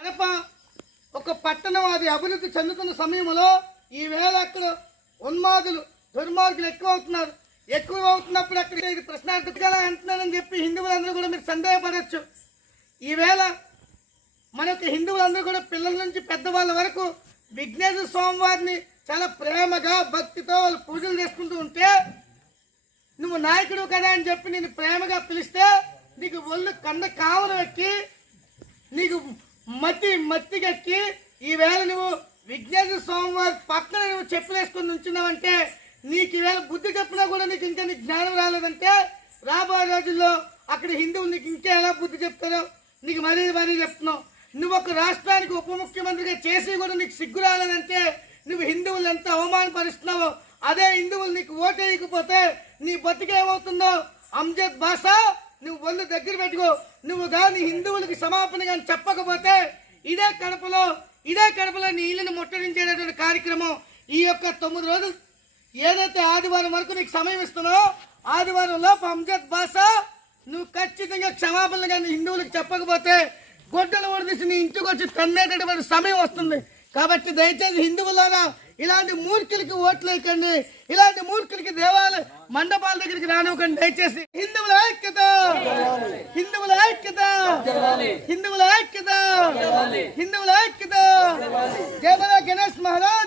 కడప ఒక పట్టణం అది అభివృద్ధి చెందుతున్న సమయంలో ఈవేళ అక్కడ ఉన్మాదులు దుర్మార్గులు ఎక్కువ అవుతున్నప్పుడు అక్కడ ఇది ప్రశ్నార్థకగా అంటున్నానని చెప్పి హిందువులందరూ కూడా మీరు సందేహపడవచ్చు. ఈవేళ మనకు హిందువులందరూ కూడా పిల్లల నుంచి పెద్దవాళ్ళ వరకు విఘ్నేశ్వర స్వామి వారిని చాలా ప్రేమగా భక్తితో వాళ్ళు పూజలు చేసుకుంటూ ఉంటే నువ్వు నాయకుడు కదా అని చెప్పి నేను ప్రేమగా పిలిస్తే నీకు ఒళ్ళు కన్న కావలు ఎక్కి నీకు మత్తిగెక్కి ఈవేళ నువ్వు విఘ్నేశ్వర స్వామి వారి పక్కన నువ్వు చెప్పులేసుకొని ఉంచున్నావంటే నీకు ఈవేళ బుద్ధి చెప్పినా కూడా నీకు ఇంకా నీకు జ్ఞానం రాలేదంటే రాబోయే రోజుల్లో అక్కడ హిందువులు నీకు ఇంకా ఎలా బుద్ధి చెప్తారో నీకు మరీ చెప్తున్నావు. నువ్వు ఒక రాష్ట్రానికి ఉప ముఖ్యమంత్రిగా చేసి కూడా నీకు సిగ్గు రాలేదంటే నువ్వు హిందువులు ఎంత అవమానపరుస్తున్నావో. అదే హిందువులు నీకు ఓటు వేయకపోతే నీ బతికేమవుతుందో అంజద్ బాషా నువ్వు ఒళ్ళు దగ్గర పెట్టుకో. నువ్వు కానీ హిందువులకి క్షమాపణ కానీ చెప్పకపోతే ఇదే కడపలో నీ ఇల్లుని ముట్టడించేటటువంటి కార్యక్రమం ఈ యొక్క 9 రోజులు ఏదైతే ఆదివారం వరకు నీకు సమయం ఇస్తున్నావో ఆదివారం లోపు అంజద్ బాషా నువ్వు ఖచ్చితంగా క్షమాపణలు కానీ హిందువులకు చెప్పకపోతే గొడ్డలు ఓడిసి నీ ఇంటికి వచ్చి తన్నేటటువంటి సమయం వస్తుంది. కాబట్టి దయచేసి హిందువులారా ఇలాంటి మూర్ఖులకి ఓట్లు వేయకండి, ఇలాంటి మూర్ఖులకి దేవాలయ మండపాల దగ్గరికి రానివ్వకండి. దయచేసి హిందువుల ఐక్యత, హిందువుల ఐక్యత, హిందువుల ఐక్యత, హిందువుల ఐక్యత. జయ బోలో గణేష్ మహారాజ్.